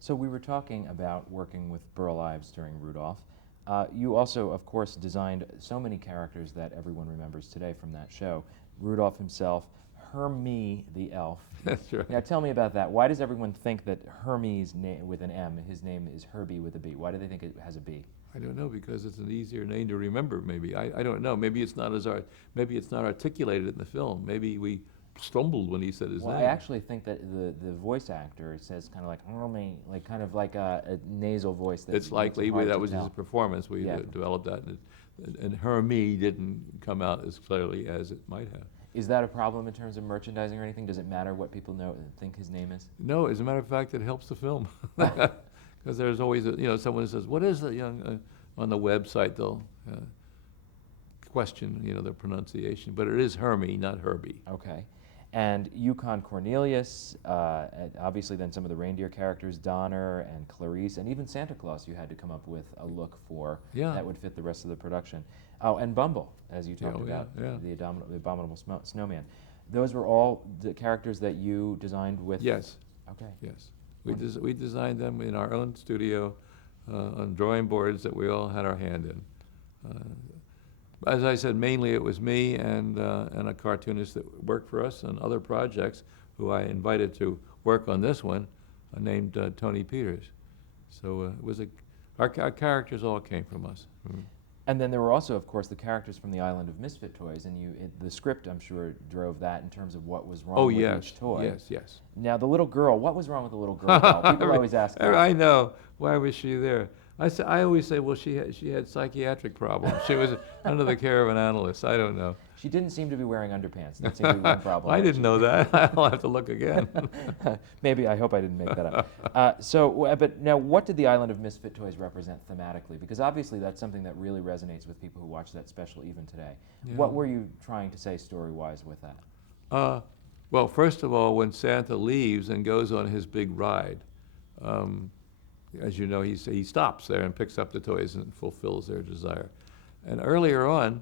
So we were talking about working with Burl Ives during Rudolph. You also, of course, designed so many characters that everyone remembers today from that show. Rudolph himself, Hermie the elf. That's right. Now tell me about that. Why does everyone think that Hermes with an M, his name is Herbie with a B? Why do they think it has a B? I don't know, because it's an easier name to remember. Maybe I don't know. Maybe it's not maybe it's not articulated in the film. Maybe we stumbled when he said his Well, name. I actually think that the voice actor says kind of like Hermie, like kind of like a nasal voice. That It's likely hard that to was his tell. performance. We Yeah. developed that, and Hermie didn't come out as clearly as it might have. Is that a problem in terms of merchandising or anything? Does it matter what people think his name is? No, as a matter of fact, it helps the film, because there's always someone who says, "What is it?" On the website they'll question the pronunciation, but it is Hermie, not Herbie. Okay. And Yukon Cornelius, and obviously then some of the reindeer characters, Donner and Clarice, and even Santa Claus you had to come up with a look for Yeah. that would fit the rest of the production. Oh, and Bumble, as you talked Oh, yeah, about, yeah. the abominable snowman. Those were all the characters that you designed with? Yes, Okay. yes. We designed them in our own studio on drawing boards that we all had our hand in. As I said, mainly it was me and a cartoonist that worked for us on other projects, who I invited to work on this one, named Tony Peters. So it was our characters all came from us. Mm. And then there were also, of course, the characters from the Island of Misfit Toys, and the script, I'm sure, drove that in terms of what was wrong with each toy. Yes. Now, the little girl, what was wrong with the little girl doll? People always ask that. I know. Why was she there? I always say, well, she had psychiatric problems. She was under the care of an analyst. I don't know. She didn't seem to be wearing underpants. That seemed to be one problem. I didn't know that. I'll have to look again. Maybe, I hope I didn't make that up. But now, what did the Island of Misfit Toys represent thematically? Because obviously that's something that really resonates with people who watch that special even today. Yeah. What were you trying to say story-wise with that? Well, first of all, when Santa leaves and goes on his big ride, as you know, he stops there and picks up the toys and fulfills their desire. And earlier on,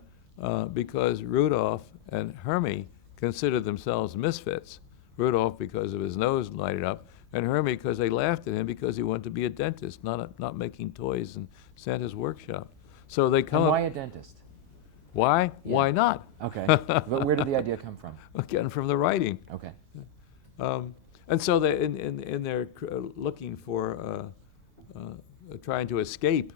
because Rudolph and Hermie considered themselves misfits, Rudolph because of his nose lighted up, and Hermie because they laughed at him because he wanted to be a dentist, not making toys in Santa's workshop. So they come And up. why a dentist? Why? Yeah. Why not? Okay. But where did the idea come from? Again, from the writing. Okay. And so they, in their looking for, trying to escape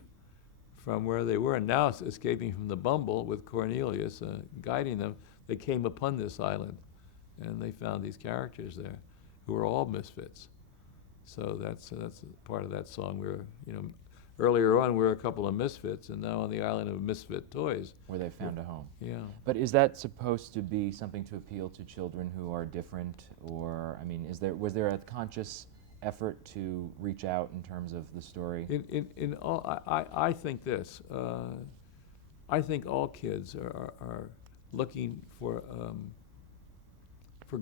from where they were, and now escaping from the Bumble with Cornelius guiding them, they came upon this island, and they found these characters there, who were all misfits. So that's part of that song. Earlier on, we were a couple of misfits, and now on the island of misfit toys. Where they found a home. Yeah. But is that supposed to be something to appeal to children who are different, or I mean, was there a conscious effort to reach out in terms of the story? In all, I think this. I think all kids are looking for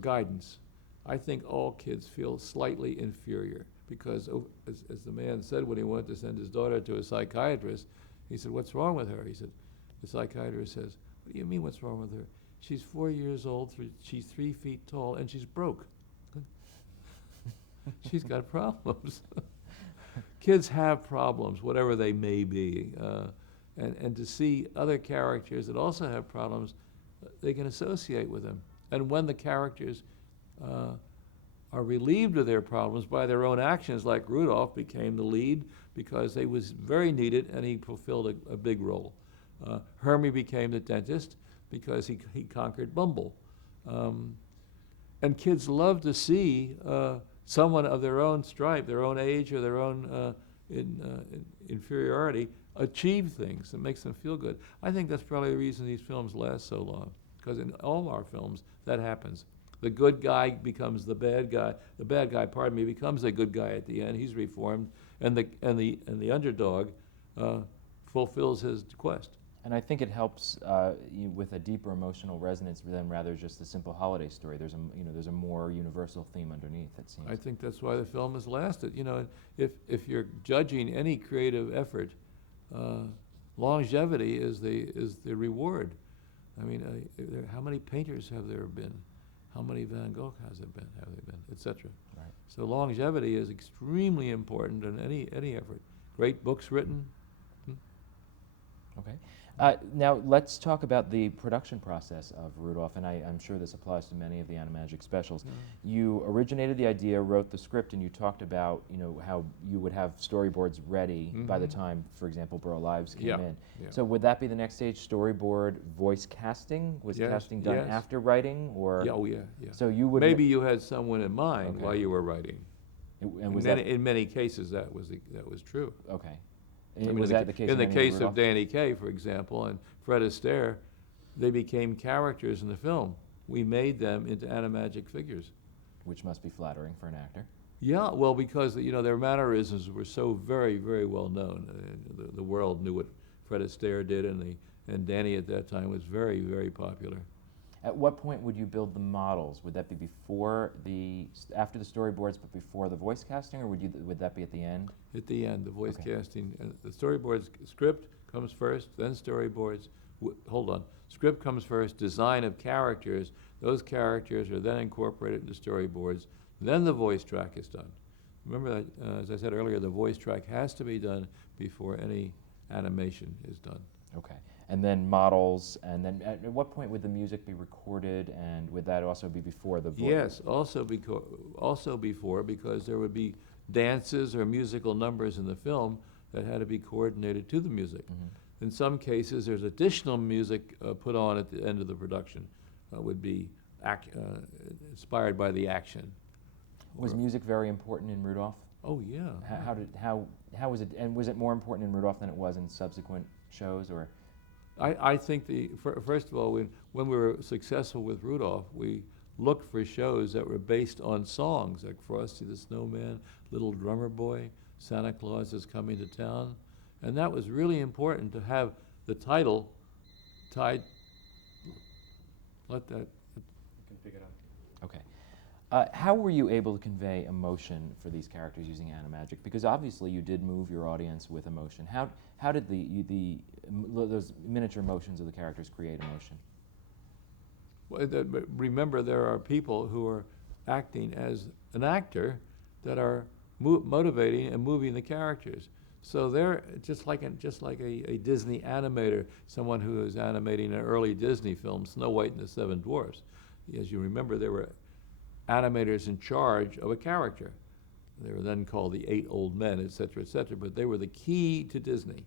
guidance. I think all kids feel slightly inferior because, as the man said when he wanted to send his daughter to a psychiatrist, he said, "What's wrong with her?" He said, the psychiatrist says, "What do you mean, what's wrong with her? She's 4 years old, she's 3 feet tall, and she's broke." She's got problems. Kids have problems, whatever they may be. And to see other characters that also have problems, they can associate with them. And when the characters are relieved of their problems by their own actions, like Rudolph became the lead because he was very needed and he fulfilled a big role. Hermie became the dentist because he conquered Bumble. And kids love to see someone of their own stripe, their own age, or their own inferiority achieve things. It makes them feel good. I think that's probably the reason these films last so long, because in all our films that happens. The good guy becomes the bad guy. The bad guy, becomes a good guy at the end. He's reformed, and the underdog fulfills his quest. And I think it helps with a deeper emotional resonance than rather just a simple holiday story. There's a more universal theme underneath, it seems. I think that's why the film has lasted. If you're judging any creative effort, longevity is the reward. I mean, how many painters have there been? how many Van Gogh have there been, etc. Right. So longevity is extremely important in any effort. Great books written. Okay. Now let's talk about the production process of Rudolph, and I'm sure this applies to many of the Animagic specials. Yeah. You originated the idea, wrote the script, and you talked about how you would have storyboards ready by the time, for example, Burl Ives came in. Yeah. So would that be the next stage? Storyboard voice casting? Was Yes, casting done yes. after writing, or Yeah, oh yeah. so you would Maybe you had someone in mind Okay. while you were writing. and was In many cases, that was true. okay? I mean, Was that the case in the any case Rudolph? of Danny Kaye, for example, and Fred Astaire, they became characters in the film. We made them into animagic figures. Which must be flattering for an actor. Yeah, well, because their mannerisms were so very, very well known. The world knew what Fred Astaire did, and Danny at that time was very, very popular. At what point would you build the models? Would that be after the storyboards, but before the voice casting, or would that be at the end? At the end, the voice Okay. casting, the storyboards, script comes first, then storyboards. Hold on, script comes first, design of characters. Those characters are then incorporated into storyboards. Then the voice track is done. Remember that, as I said earlier, the voice track has to be done before any animation is done. Okay. And then models, and then at what point would the music be recorded, and would that also be before the voice? Yes, also before, because there would be dances or musical numbers in the film that had to be coordinated to the music. Mm-hmm. In some cases, there's additional music put on at the end of the production, would be inspired by the action. Was music very important in Rudolph? Oh yeah. How was it, and was it more important in Rudolph than it was in subsequent shows, or? I think first of all, when we were successful with Rudolph, we looked for shows that were based on songs like Frosty the Snowman, Little Drummer Boy, Santa Claus is Coming to Town. And that was really important to have the title tied. Let that. You can pick it up. Okay. How were you able to convey emotion for these characters using Animagic? Because obviously you did move your audience with emotion. How did those miniature motions of the characters create emotion? Well, but remember, there are people who are acting as an actor that are motivating and moving the characters. So they're just like a Disney animator, someone who is animating an early Disney film, Snow White and the Seven Dwarfs. As you remember, there were animators in charge of a character. They were then called the 8 Old Men, et cetera, but they were the key to Disney.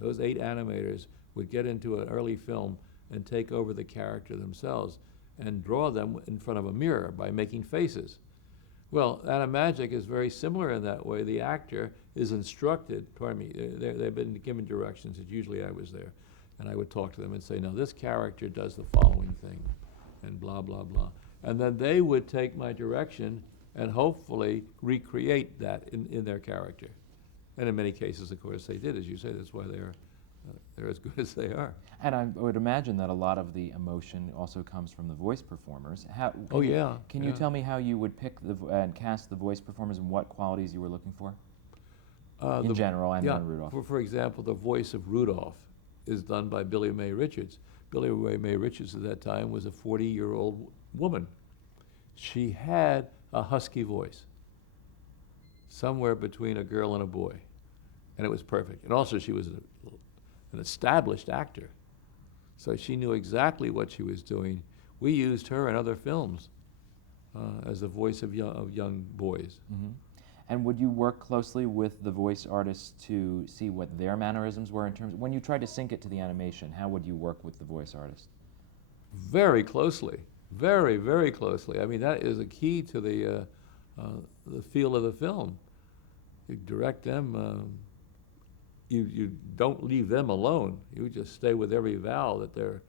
Those 8 animators would get into an early film and take over the character themselves and draw them in front of a mirror by making faces. Well, Animagic is very similar in that way. The actor is instructed, they've been given directions, and usually I was there, and I would talk to them and say, now this character does the following thing, and blah, blah, blah. And then they would take my direction and hopefully recreate that in their character. And in many cases, of course, they did, as you say. That's why they're as good as they are. And I would imagine that a lot of the emotion also comes from the voice performers. Can you tell me how you would pick and cast the voice performers, and what qualities you were looking for? In general, and then Rudolph. For example, the voice of Rudolph is done by Billy May Richards. Billy May Richards at that time was a 40-year-old woman. She had a husky voice, somewhere between a girl and a boy, and it was perfect. And also she was an established actor, so she knew exactly what she was doing. We used her in other films as the voice of young boys. Mm-hmm. And would you work closely with the voice artists to see what their mannerisms were in terms of, when you tried to sync it to the animation, how would you work with the voice artist? Very closely, very, very closely. I mean, that is a key to the feel of the film. You direct them, you don't leave them alone. You just stay with every vowel that they're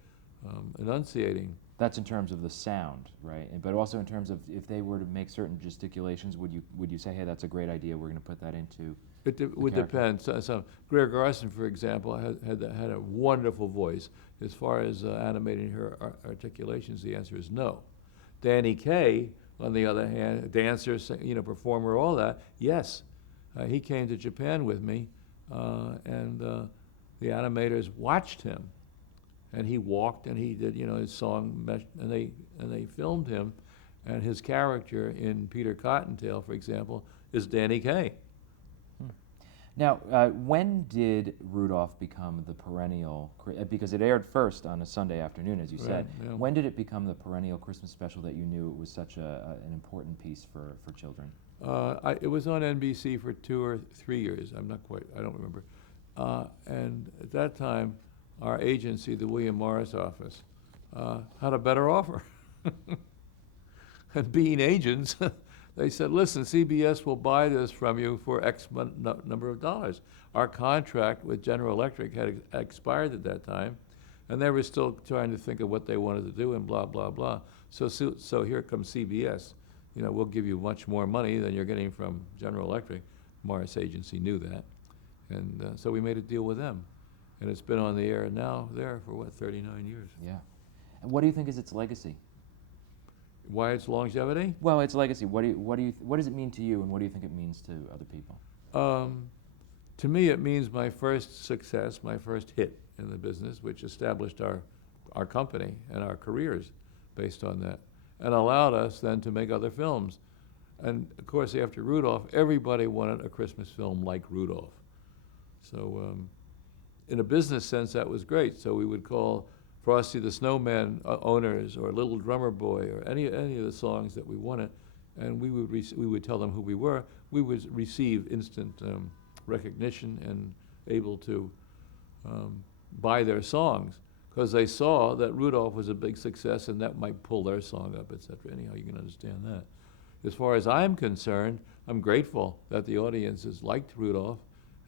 enunciating. That's in terms of the sound, right? But also in terms of if they were to make certain gesticulations, would you say, hey, that's a great idea, we're going to put that into It would depend. So Greer Garson, for example, had a wonderful voice. As far as animating her articulations, the answer is no. Danny Kaye, on the other hand, dancer, performer, all that, yes. He came to Japan with me, and the animators watched him. And he walked and he did, his song, and they filmed him. And his character in Peter Cottontail, for example, is Danny Kaye. Now, when did Rudolph become the perennial, because it aired first on a Sunday afternoon, as you said. Right, yeah. When did it become the perennial Christmas special that you knew it was such an important piece for children? It was on NBC for 2 or 3 years. I don't remember. And at that time, our agency, the William Morris office, had a better offer. And being agents, they said, listen, CBS will buy this from you for X number of dollars. Our contract with General Electric had expired at that time, and they were still trying to think of what they wanted to do and blah, blah, blah. So here comes CBS. You know, we'll give you much more money than you're getting from General Electric. Morris Agency knew that. And so we made a deal with them. And it's been on the air now there for, 39 years. Yeah. And what do you think is its legacy? Why its longevity? Well, its legacy. What does it mean to you, and what do you think it means to other people? To me, it means my first success, my first hit in the business, which established our company and our careers based on that, and allowed us then to make other films. And of course, after Rudolph, everybody wanted a Christmas film like Rudolph. So in a business sense, that was great. So we would call Frosty the Snowman owners, or Little Drummer Boy, or any of the songs that we wanted, and we would tell them who we were. We would receive instant recognition and able to buy their songs, because they saw that Rudolph was a big success and that might pull their song up, etc. Anyhow, you can understand that. As far as I'm concerned, I'm grateful that the audiences liked Rudolph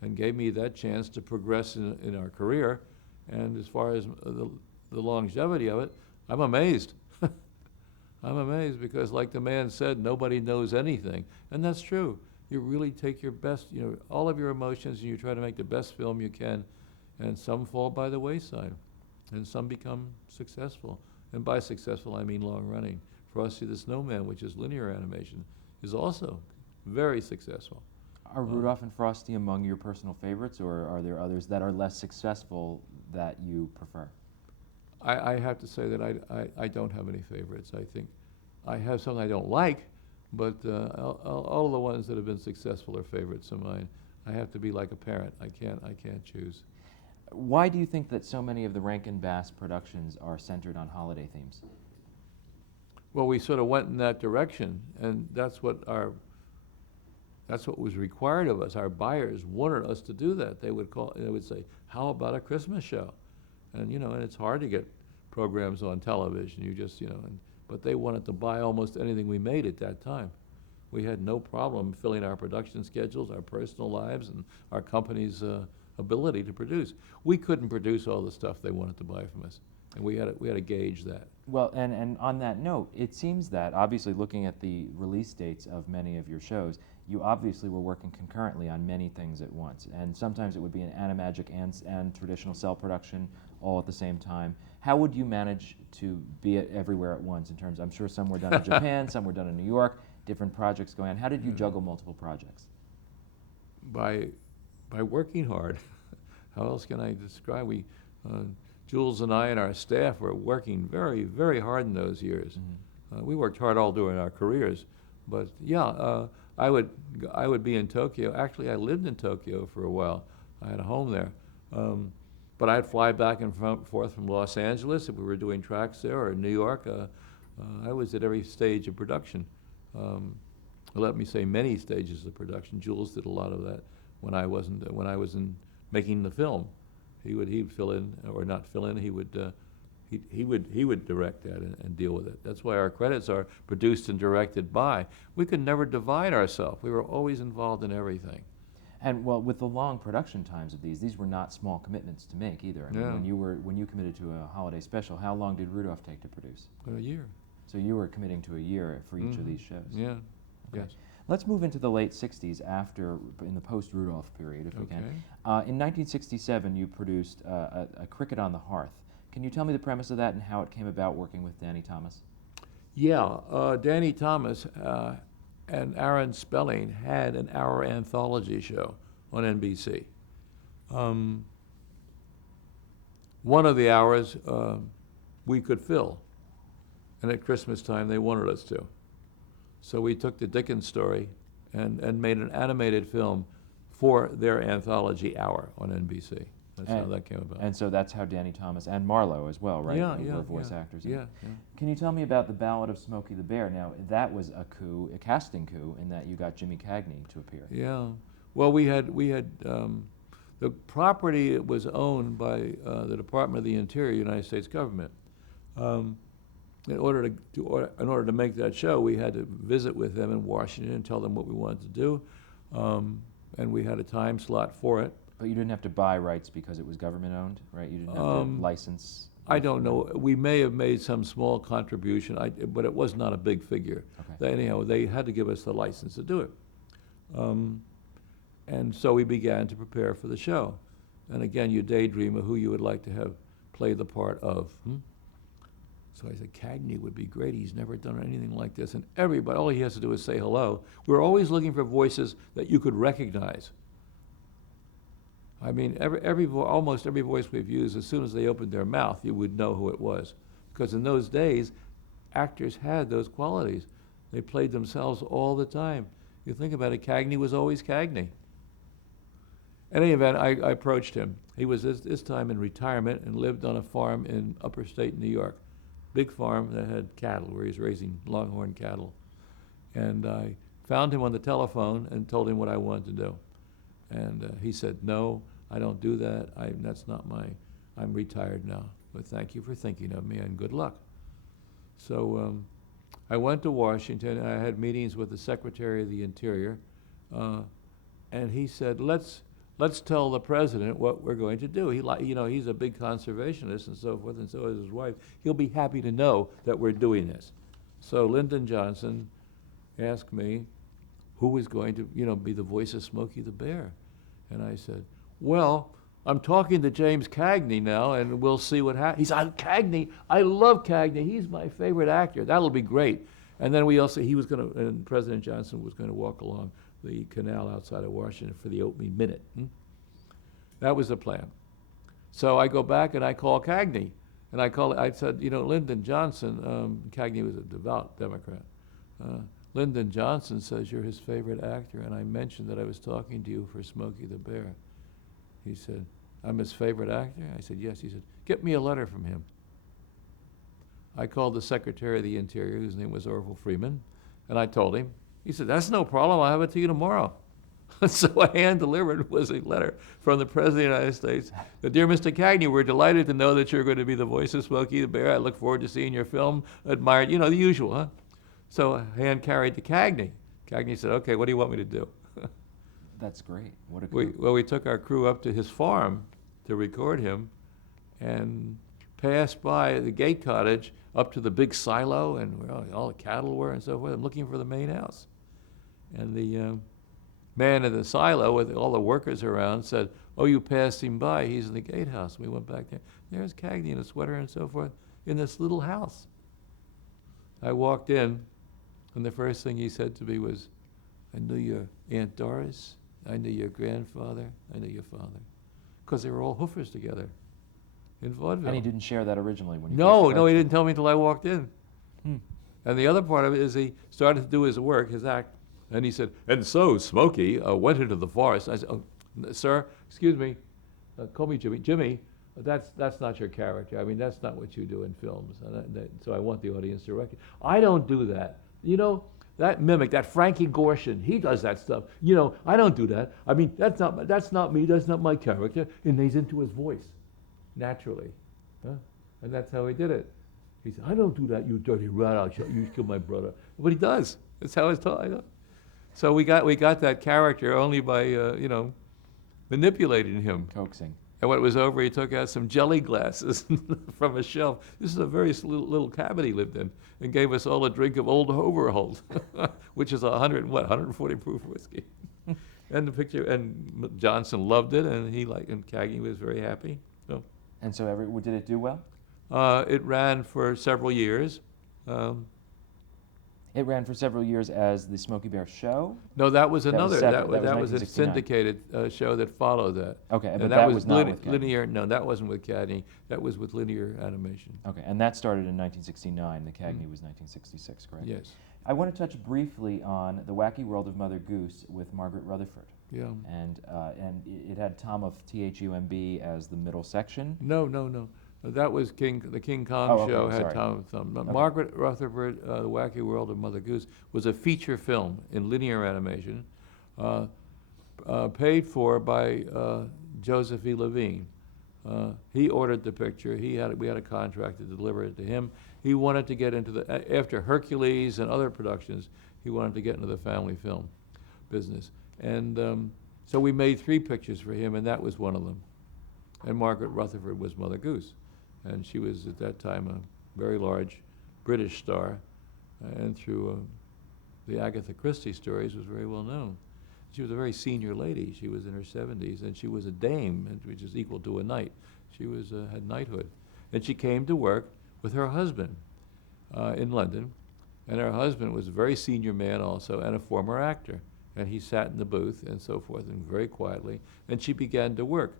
and gave me that chance to progress in our career. And as far as the longevity of it, I'm amazed. I'm amazed because, like the man said, nobody knows anything. And that's true. You really take your best, all of your emotions, and you try to make the best film you can. And some fall by the wayside, and some become successful. And by successful, I mean long running. Frosty the Snowman, which is linear animation, is also very successful. Are Rudolph and Frosty among your personal favorites, or are there others that are less successful that you prefer? I have to say that I don't have any favorites. I think I have some I don't like, but all of the ones that have been successful are favorites of mine. I have to be like a parent. I can't choose. Why do you think that so many of the Rankin Bass productions are centered on holiday themes? Well, we sort of went in that direction, and that's what was required of us. Our buyers wanted us to do that. They would say, "How about a Christmas show?" And and it's hard to get programs on television. You just but they wanted to buy almost anything we made at that time. We had no problem filling our production schedules, our personal lives, and our company's ability to produce. We couldn't produce all the stuff they wanted to buy from us, and we had to gauge that. Well, and on that note, it seems that, obviously looking at the release dates of many of your shows, you obviously were working concurrently on many things at once. And sometimes it would be an Animagic and traditional cell production all at the same time. How would you manage to be everywhere at once in terms, I'm sure some were done in Japan, some were done in New York, different projects going on. How did you juggle multiple projects? By working hard. How else can I describe? Jules and I and our staff were working very, very hard in those years. Mm-hmm. We worked hard all during our careers, but I would be in Tokyo. Actually, I lived in Tokyo for a while. I had a home there, but I'd fly back and forth from Los Angeles if we were doing tracks there, or New York. I was at every stage of production. Let me say many stages of production. Jules did a lot of that when I was making the film. He'd fill in, or not fill in. He would direct that and deal with it. That's why our credits are produced and directed by. We could never divide ourselves. We were always involved in everything. And well, with the long production times of these were not small commitments to make either. I mean, when you committed to a holiday special, how long did Rudolph take to produce? A year. So you were committing to a year for each of these shows. Yeah. Okay. Yes. Let's move into the late 60s, in the post-Rudolph period, if we can. In 1967, you produced a Cricket on the Hearth. Can you tell me the premise of that and how it came about working with Danny Thomas? Yeah, Danny Thomas and Aaron Spelling had an hour anthology show on NBC. One of the hours we could fill, and at Christmas time they wanted us to. So we took the Dickens story and made an animated film for their anthology hour on NBC. That's how that came about. And so that's how Danny Thomas and Marlowe as well, right? Yeah, who yeah, were voice yeah, actors. in yeah, it. yeah. Can you tell me about the Ballad of Smokey the Bear? Now, that was a coup, a casting coup, in that you got Jimmy Cagney to appear. Yeah. Well, we had the property was owned by the Department of the Interior, United States government. In order to make that show, we had to visit with them in Washington and tell them what we wanted to do, and we had a time slot for it. But you didn't have to buy rights because it was government owned, right? You didn't have to license. I don't know. We may have made some small contribution, but it was not a big figure. Okay. Anyhow, they had to give us the license to do it. And so we began to prepare for the show. And again, you daydream of who you would like to have play the part of. So I said, Cagney would be great. He's never done anything like this. And everybody, all he has to do is say hello. We're always looking for voices that you could recognize. I mean, almost every voice we've used, as soon as they opened their mouth, you would know who it was. Because in those days, actors had those qualities. They played themselves all the time. You think about it, Cagney was always Cagney. In any event, I approached him. He was this time in retirement and lived on a farm in upper state New York. Big farm that had cattle, where he was raising longhorn cattle. And I found him on the telephone and told him what I wanted to do. And he said, no, I don't do that. I'm retired now. But thank you for thinking of me and good luck. So I went to Washington and I had meetings with the Secretary of the Interior. And he said, let's tell the president what we're going to do. He's a big conservationist and so forth, and so is his wife. He'll be happy to know that we're doing this. So Lyndon Johnson asked me who was going to, be the voice of Smokey the Bear. And I said, well, I'm talking to James Cagney now, and we'll see what happens. He said, Cagney, I love Cagney. He's my favorite actor. That'll be great. And then and President Johnson was going to walk along the canal outside of Washington for the opening minute. That was the plan. So I go back and I call Cagney. And I said, Lyndon Johnson, Cagney was a devout Democrat. Lyndon Johnson says you're his favorite actor, and I mentioned that I was talking to you for Smokey the Bear. He said, I'm his favorite actor? I said, yes. He said, get me a letter from him. I called the Secretary of the Interior, whose name was Orville Freeman, and I told him. He said, that's no problem. I'll have it to you tomorrow. So a hand-delivered was a letter from the President of the United States. Dear Mr. Cagney, we're delighted to know that you're going to be the voice of Smokey the Bear. I look forward to seeing your film. Admired, the usual, huh? So a hand carried to Cagney. Cagney said, okay, what do you want me to do? That's great. What a coup. We took our crew up to his farm to record him and passed by the gate cottage up to the big silo and where all the cattle were and so forth. I'm looking for the main house. And the man in the silo with all the workers around said, oh, you passed him by. He's in the gatehouse. We went back there. There's Cagney in a sweater and so forth in this little house. I walked in, and the first thing he said to me was, I knew your Aunt Doris, I knew your grandfather, I knew your father. Because they were all hoofers together in vaudeville. And he didn't share that originally when you No, first he didn't tell me until I walked in. And the other part of it is he started to do his work, his act, and he said, and so Smokey went into the forest. I said, oh, sir, excuse me, call me Jimmy. Jimmy, that's not your character. I mean, that's not what you do in films. So I want the audience to recognize. I don't do that. That mimic, that Frankie Gorshin, he does that stuff. I don't do that. I mean, that's not me. That's not my character. And he's into his voice, naturally. And that's how he did it. He said, I don't do that, you dirty rat. You killed my brother. But he does. That's how it's taught. So we got that character only by, manipulating him. Coaxing. And when it was over, he took out some jelly glasses from a shelf. This is a very little cabin he lived in, and gave us all a drink of Old Overholt, which is 140 proof whiskey. And the picture, and Johnson loved it, and and Cagney was very happy. So, And so did it do well? it ran for several years. It ran for several years as the Smokey Bear Show? No, that was That was another. separate. That That was was a 1969. syndicated show that followed that. Okay, And but that was not line- with Cagney. linear. No, that wasn't with Cagney. That was with linear animation. Okay, and that started in 1969. The Cagney was 1966, correct? Yes. I want to touch briefly on The Wacky World of Mother Goose with Margaret Rutherford. Yeah. And it had Tom of THUMB as the middle section. No. That was the King Kong Oh, okay, show had sorry. Tom of Thumb. Okay. Margaret Rutherford, The Wacky World of Mother Goose, was a feature film in linear animation, paid for by Joseph E. Levine. He ordered the picture. We had a contract to deliver it to him. He wanted to get into after Hercules and other productions, he wanted to get into the family film business. And so we made 3 pictures for him, and that was one of them. And Margaret Rutherford was Mother Goose. And she was, at that time, a very large British star, and through the Agatha Christie stories was very well known. She was a very senior lady. She was in her 70s, and she was a dame, which is equal to a knight. She was had knighthood. And she came to work with her husband in London, and her husband was a very senior man also, and a former actor. And he sat in the booth and so forth, and very quietly, and she began to work.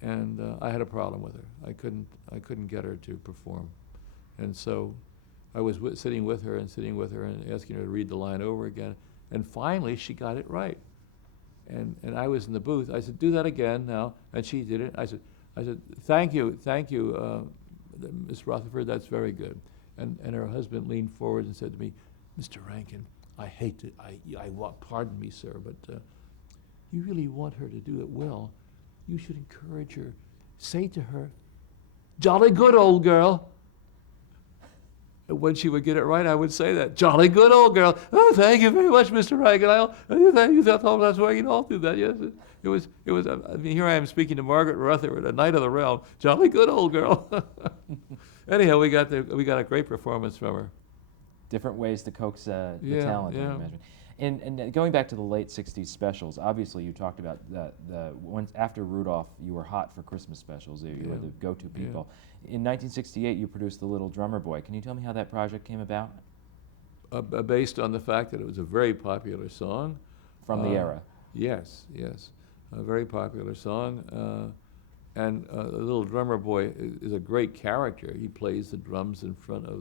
And I had a problem with her. I couldn't get her to perform. And so I was sitting with her and asking her to read the line over again. And finally, she got it right. And I was in the booth. I said, "Do that again now." And she did it. I said, thank you, Miss Rutherford, that's very good." And her husband leaned forward and said to me, "Mr. Rankin, pardon me, sir, but you really want her to do it well. You should encourage her. Say to her, 'Jolly good, old girl.'" And when she would get it right, I would say that, "Jolly good, old girl. Oh, thank you very much, Mr. Rankin. Thank you. That's why you all do that." Yes, it was. I mean, here I am speaking to Margaret Rutherford, a knight of the realm. Jolly good, old girl. Anyhow, we got a great performance from her. Different ways to coax the Yeah, talent, I yeah. imagine. And going back to the late 60s specials, obviously you talked about once after Rudolph, you were hot for Christmas specials. You were Yeah, the go-to yeah. people. In 1968, you produced The Little Drummer Boy. Can you tell me how that project came about? Based on the fact that it was a very popular song. From the era. Yes. A very popular song. And The Little Drummer Boy is a great character. He plays the drums in front of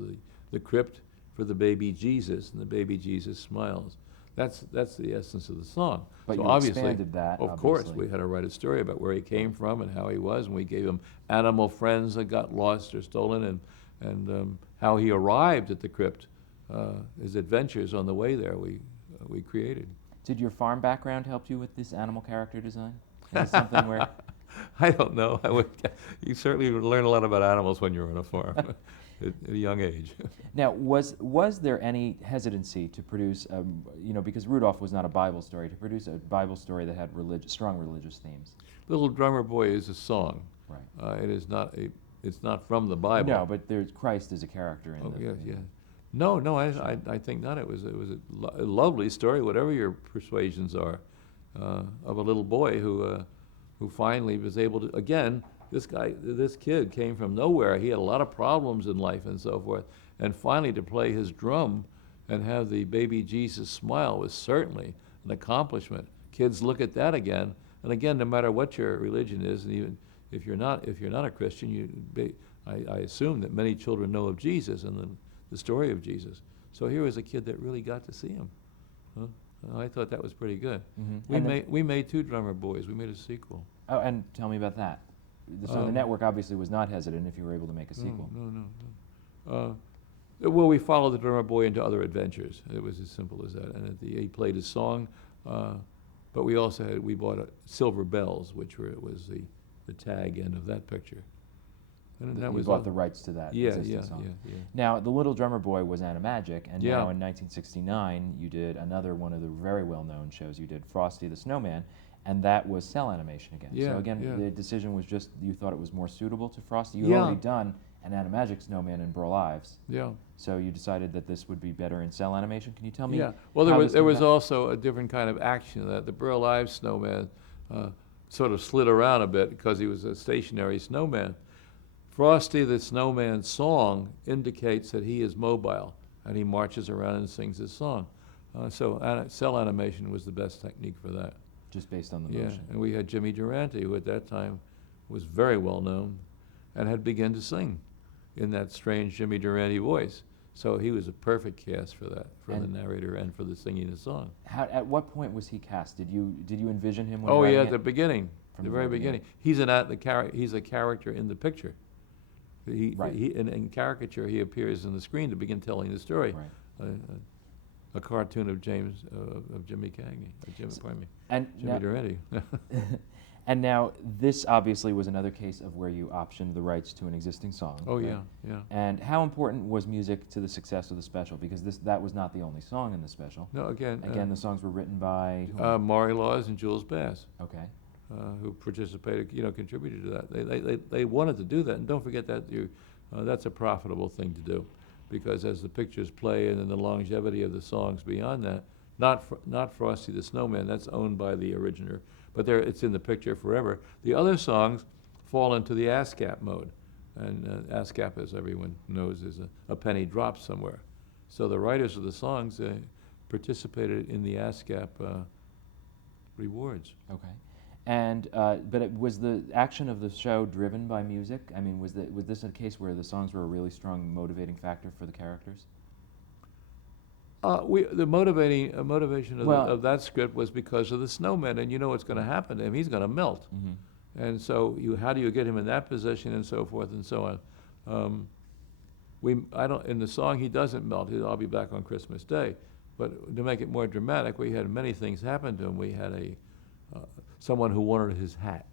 the crypt for the baby Jesus, and the baby Jesus smiles. That's the essence of the song. But so you obviously, expanded that, of course, obviously. we had to write a story about where he came from and how he was, and we gave him animal friends that got lost or stolen, and how he arrived at the crypt, his adventures on the way there. We created. Did your farm background help you with this animal character design? Is it something where... I don't know. You certainly would learn a lot about animals when you're on a farm at a young age. Now, was there any hesitancy to produce, because Rudolph was not a Bible story, to produce a Bible story that had strong religious themes? Little Drummer Boy is a song. Right. It is not it's not from the Bible. No, but there's Christ as a character in the... Yes. No, I think not. It was a lovely story, whatever your persuasions are, of a little boy who finally was able to, again, this kid came from nowhere. He had a lot of problems in life and so forth. And finally to play his drum and have the baby Jesus smile was certainly an accomplishment. Kids look at that again. And again, no matter what your religion is, and even if you're not a Christian, I assume that many children know of Jesus and the story of Jesus. So here was a kid that really got to see him. Huh? I thought that was pretty good. Mm-hmm. We made 2 Drummer Boys. We made a sequel. Oh, and tell me about that. So the network obviously was not hesitant if you were able to make a sequel. No. Well, we followed the Drummer Boy into other adventures. It was as simple as that. And he played his song, but we also we bought Silver Bells, which was the tag end of that picture. And that You was bought the rights to that existing song. Yeah. Now, The Little Drummer Boy was Animagic, and Yeah. now in 1969 you did another one of the very well-known shows. You did Frosty the Snowman, and that was cell animation again. Yeah, So again, yeah. the decision was just you thought it was more suitable to Frosty. You had Yeah. already done an Animagic Snowman in Burl Ives, Yeah. so you decided that this would be better in cell animation. Can you tell me? Yeah. Well, how there this was came about? also a different kind of action in that. The Burl Ives snowman sort of slid around a bit because he was a stationary snowman. Frosty the Snowman song indicates that he is mobile, and he marches around and sings his song. So cell animation was the best technique for that. Just based on the Yeah, motion. and we had Jimmy Durante, who at that time was very well known and had begun to sing in that strange Jimmy Durante voice. So he was a perfect cast for that, for the And- narrator and for the singing the song. At what point was he cast? Did you envision him when Oh writing yeah, it? at the beginning, From the the very very beginning. He's a character in the picture. Right. In caricature, he appears on the screen to begin telling the story. Right. A cartoon of Jimmy Cagney, pardon me, And Jimmy now, Durante. and now this obviously was another case of where you optioned the rights to an existing song. Oh, right? yeah, yeah. And how important was music to the success of the special? Because that was not the only song in the special. No, again, Again, the songs were written by whom? Maury Laws and Jules Bass, Okay. who participated, contributed to that. They wanted to do that, and don't forget that that's a profitable thing to do, because as the pictures play and then the longevity of the songs beyond that, not Frosty the Snowman, that's owned by the originator, but it's in the picture forever. The other songs fall into the ASCAP mode, and ASCAP, as everyone knows, is a penny dropped somewhere. So the writers of the songs participated in the ASCAP rewards. Okay. And was the action of the show driven by music? I mean, was this a case where the songs were a really strong motivating factor for the characters? The motivation Well- of that script was because of the snowman, and you know what's going to happen to him. He's going to melt. Mm-hmm. And so how do you get him in that position, and so forth and so on. In the song, he doesn't melt. I'll be back on Christmas Day. But to make it more dramatic, we had many things happen to him. We had someone who wanted his hat,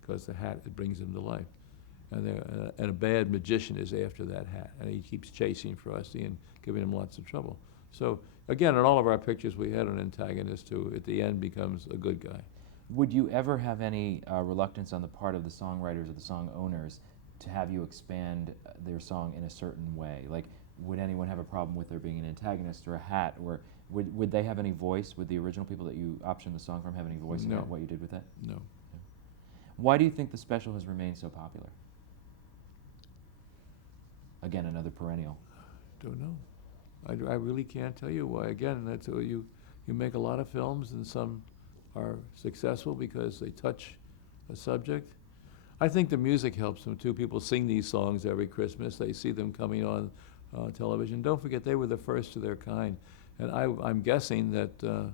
because the hat, it brings him to life. And a bad magician is after that hat, and he keeps chasing Frosty and giving him lots of trouble. So again, in all of our pictures, we had an antagonist who, at the end, becomes a good guy. Would you ever have any reluctance on the part of the songwriters or the song owners to have you expand their song in a certain way? Like, would anyone have a problem with there being an antagonist or a hat, or would they have any voice? Would the original people that you optioned the song from have any voice in No. what you did with that? No. Why do you think the special has remained so popular? Again, another perennial. Don't know. I really can't tell you why. Again, that's you make a lot of films, and some are successful because they touch a subject. I think the music helps them too. People sing these songs every Christmas. They see them coming on television. Don't forget, they were the first of their kind. And I'm guessing that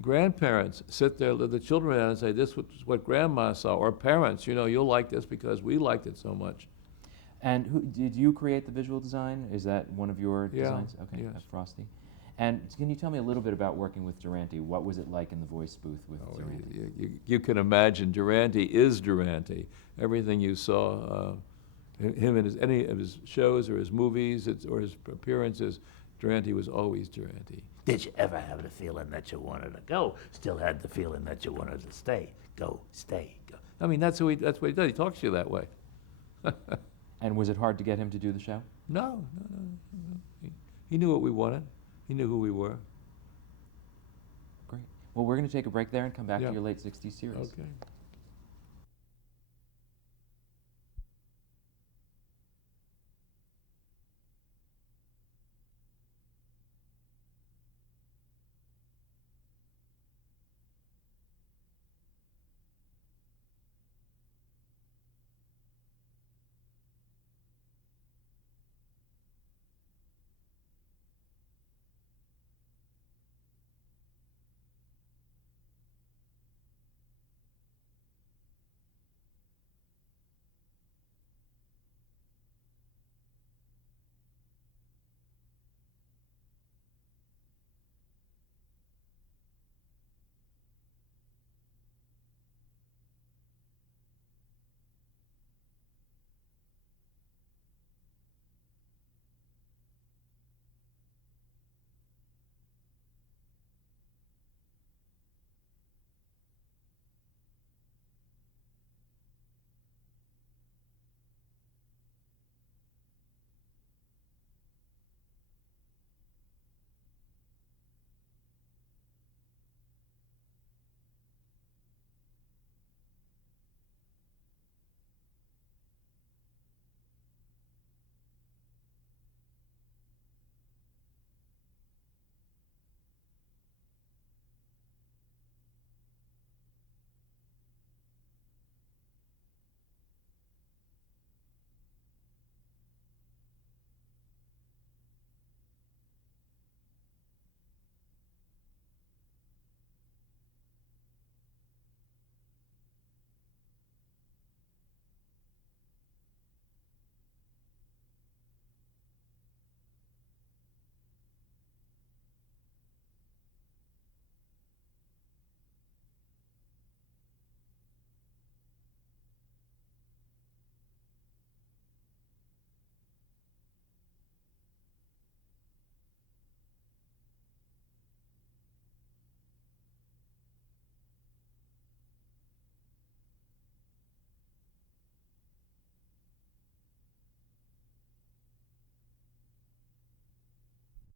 grandparents sit there, the children down and say, this is what Grandma saw, or parents, you'll like this because we liked it so much. And did you create the visual design? Is that one of your Yeah, designs? Okay, yes. Frosty. And can you tell me a little bit about working with Durante? What was it like in the voice booth with Oh, Durante? you can imagine, Durante is Durante. Everything you saw, him in any of his shows or his movies or his appearances, Durante was always Durante. Did you ever have the feeling that you wanted to go? Still had the feeling that you wanted to stay? Go, stay, go. I mean, that's what he does. He talks to you that way. And was it hard to get him to do the show? No. He knew what we wanted. He knew who we were. Great. Well, we're going to take a break there and come back Yeah. to your late 60s series. Okay.